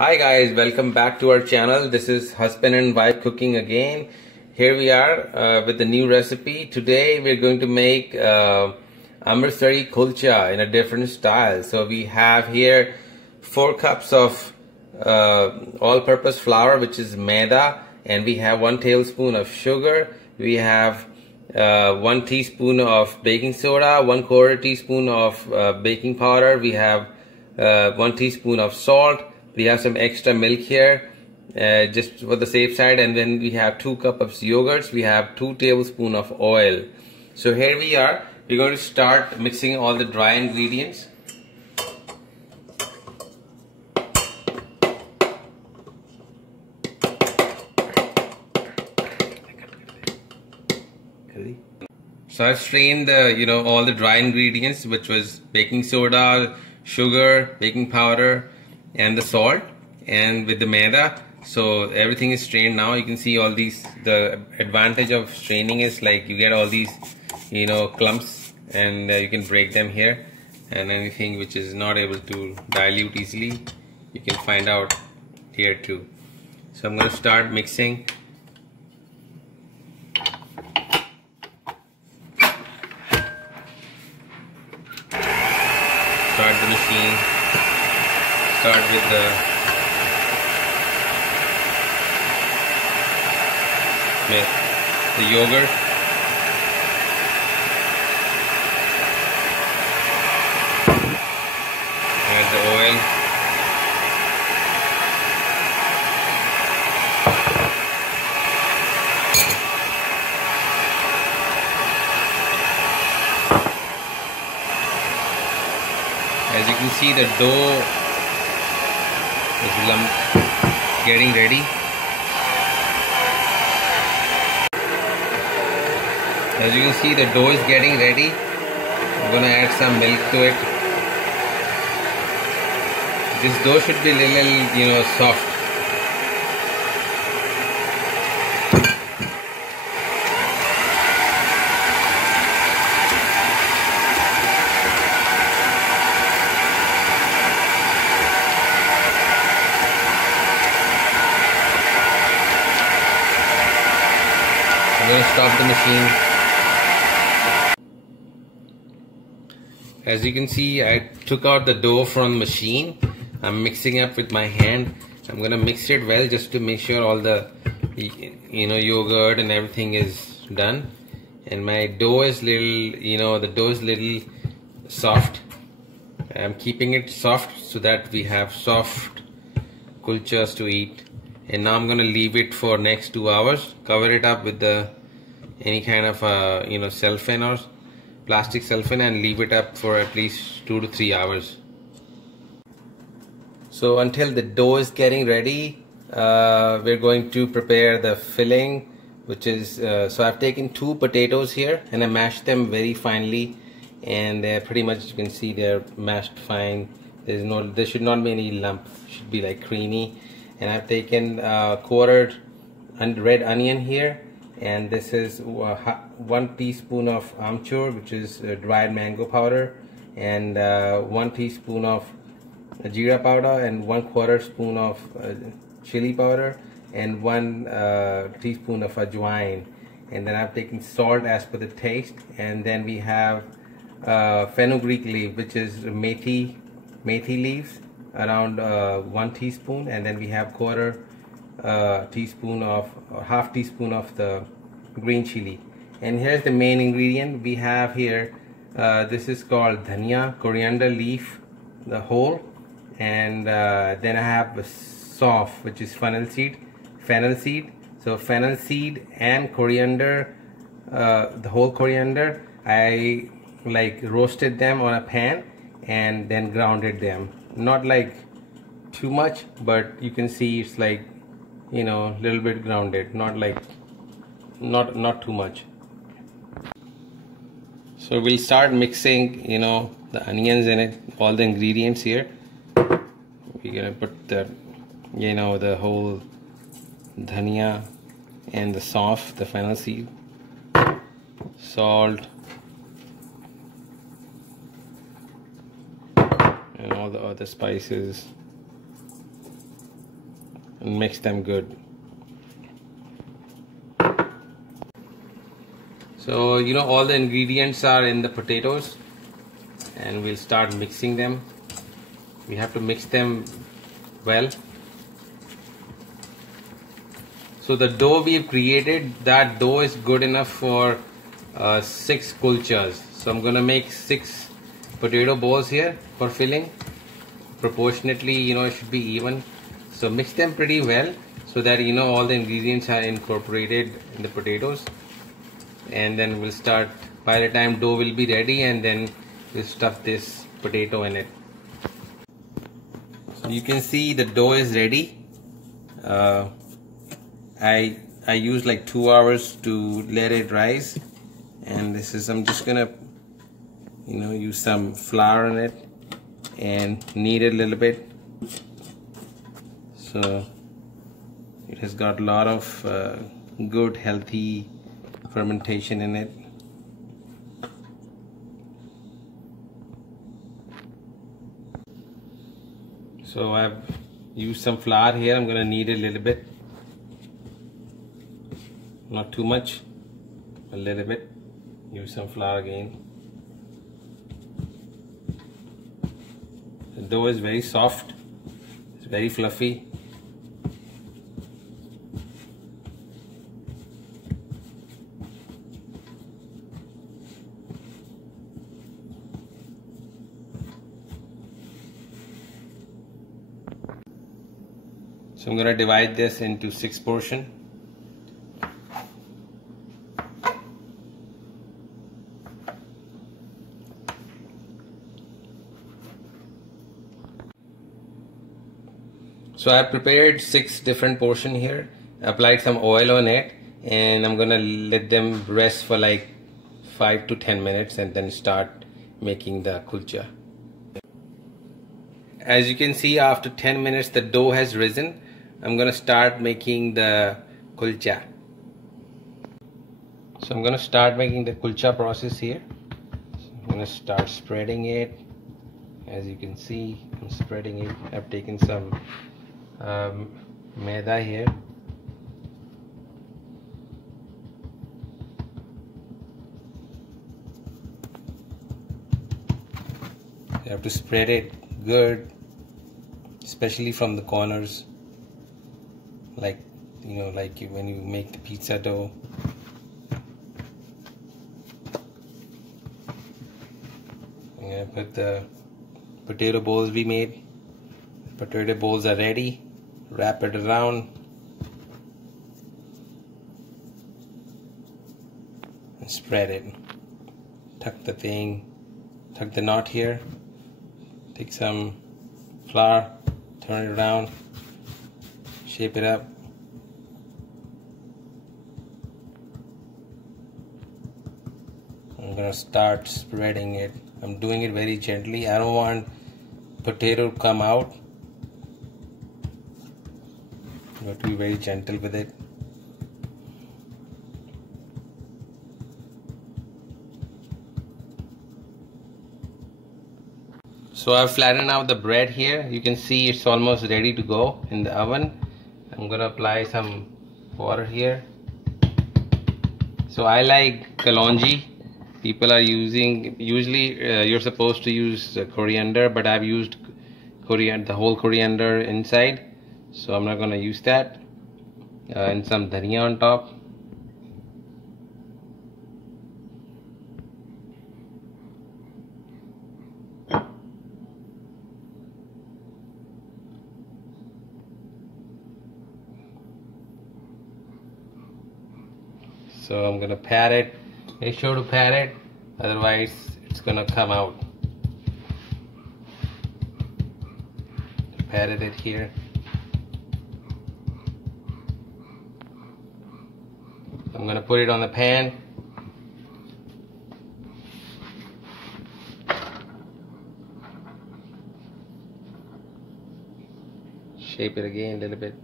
Hi guys, welcome back to our channel. This is husband and wife cooking again. Here we are with the new recipe. Today we're going to make Amritsari Kulcha in a different style. So we have here 4 cups of all-purpose flour, which is maida, and we have 1 tablespoon of sugar. We have 1 teaspoon of baking soda, 1/4 teaspoon of baking powder. We have 1 teaspoon of salt. We have some extra milk here just for the safe side, and then we have 2 cups of yogurts. We have 2 tablespoons of oil. So here we are. We're going to start mixing all the dry ingredients. So I've strained the all the dry ingredients, which was baking soda, sugar, baking powder, and the salt, and with the maida. So everything is strained now. You can see all these. The advantage of straining is like you get all these clumps, and you can break them here, and anything which is not able to dilute easily you can find out here too. So I'm going to start mixing. Start the machine. Start with the yogurt. Add the oil. As you can see, the dough is getting ready. As you can see, the dough is getting ready. I'm going to add some milk to it. This dough should be a little, soft. I'm going to stop the machine. As you can see, I took out the dough from the machine. I'm mixing up with my hand. I'm going to mix it well just to make sure all the yogurt and everything is done. And my dough is the dough is little soft. I'm keeping it soft so that we have soft kulchas to eat. And now I'm going to leave it for next 2 hours. Cover it up with any kind of cellophane or plastic cellophane, and leave it up for at least 2 to 3 hours. So until the dough is getting ready, we're going to prepare the filling, which is so I've taken 2 potatoes here and I mashed them very finely, and they're pretty much, you can see they're mashed fine. There should not be any lump. It should be like creamy. And I've taken quartered red onion here, and this is 1 teaspoon of Amchur, which is dried mango powder, and 1 teaspoon of Jeera powder, and 1/4 spoon of chili powder, and 1 teaspoon of ajwain. And then I've taken salt as per the taste, and then we have fenugreek leaf, which is methi leaves, around 1 teaspoon, and then we have half teaspoon of the green chili. And here's the main ingredient we have here. This is called Dhania, coriander leaf, the whole, and then I have the sof, which is fennel seed. So fennel seed and coriander, the whole coriander, I roasted them on a pan and then grounded them. Not like too much, but you can see it's like little bit grounded, not too much. So we'll start mixing the onions in it, all the ingredients here. We're gonna put the the whole dhania and the soft, the fennel seed, salt, and all the other spices. and mix them good. So you know all the ingredients are in the potatoes, and we'll start mixing them. We have to mix them well. So the dough we've created, that dough is good enough for 6 kulchas. So I'm gonna make 6 potato balls here for filling. Proportionately, you know, it should be even. So mix them pretty well so that you know all the ingredients are incorporated in the potatoes. And then we'll start, by the time dough will be ready, and then we'll stuff this potato in it. So you can see the dough is ready. I used like 2 hours to let it rise, and this is, I'm just gonna, you know, use some flour in it and knead it a little bit. So it has got a lot of good healthy fermentation in it. So I've used some flour here. I'm gonna knead it a little bit, not too much, a little bit. Use some flour again. The dough is very soft, it's very fluffy. So I'm going to divide this into 6 portions. So I prepared 6 different portions here, applied some oil on it, and I'm gonna let them rest for like 5 to 10 minutes and then start making the kulcha. As you can see, after 10 minutes the dough has risen. I'm gonna start making the kulcha. So I'm gonna start making the kulcha process here. So I'm gonna start spreading it. As you can see, I'm spreading it. I've taken some maida here. You have to spread it good, especially from the corners, like, you know, like when you make the pizza dough. I'm gonna put the potato balls we made. Potato balls are ready. Wrap it around and spread it. Tuck the thing, tuck the knot here. Take some flour, turn it around, shape it up. I'm gonna start spreading it. I'm doing it very gently. I don't want potato to come out. You have to be very gentle with it. So I've flattened out the bread here. You can see it's almost ready to go in the oven. I'm gonna apply some water here. So I like kalonji. People are using, usually you're supposed to use coriander, but I've used coriander, the whole coriander inside. So I'm not gonna use that. And some dhania on top. So I'm gonna pat it. Make sure to pat it, otherwise it's gonna come out. Patted it here. I'm gonna put it on the pan. Shape it again a little bit.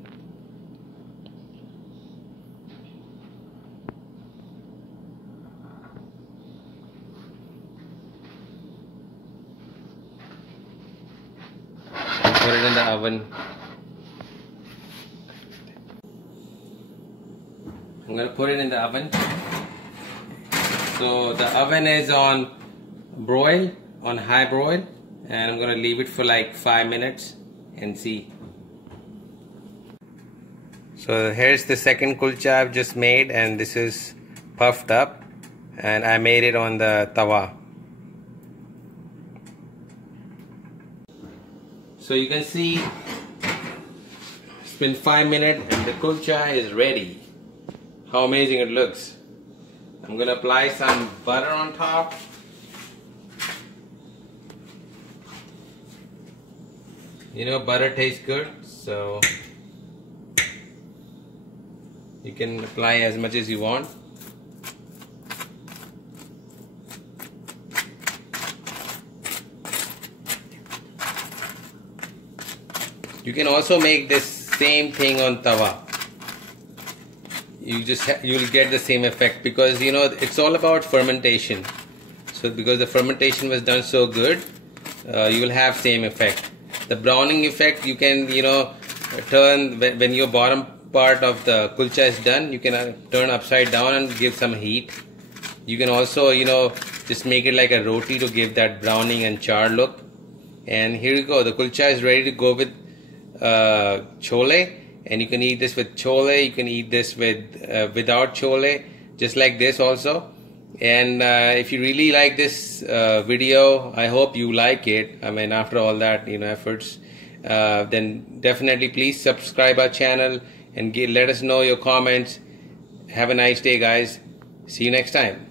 And put it in the oven. I'm going to put it in the oven. So the oven is on broil, on high broil, and I'm going to leave it for like 5 minutes and see. So here's the second kulcha I've just made, and this is puffed up, and I made it on the tawa. So you can see it's been 5 minutes and the kulcha is ready. How amazing it looks. I'm gonna apply some butter on top. You know, butter tastes good, so you can apply as much as you want. You can also make this same thing on tawa. You'll get the same effect, because you know it's all about fermentation. So because the fermentation was done so good, you will have same effect. The browning effect you can turn when your bottom part of the kulcha is done. You can turn upside down and give some heat. You can also just make it like a roti to give that browning and char look. And here you go. The kulcha is ready to go with chole, and you can eat this with chole. You can eat this with without chole, just like this also. And if you really like this video, I hope you like it. I mean, after all that efforts, then definitely please subscribe our channel and let us know your comments. Have a nice day, guys. See you next time.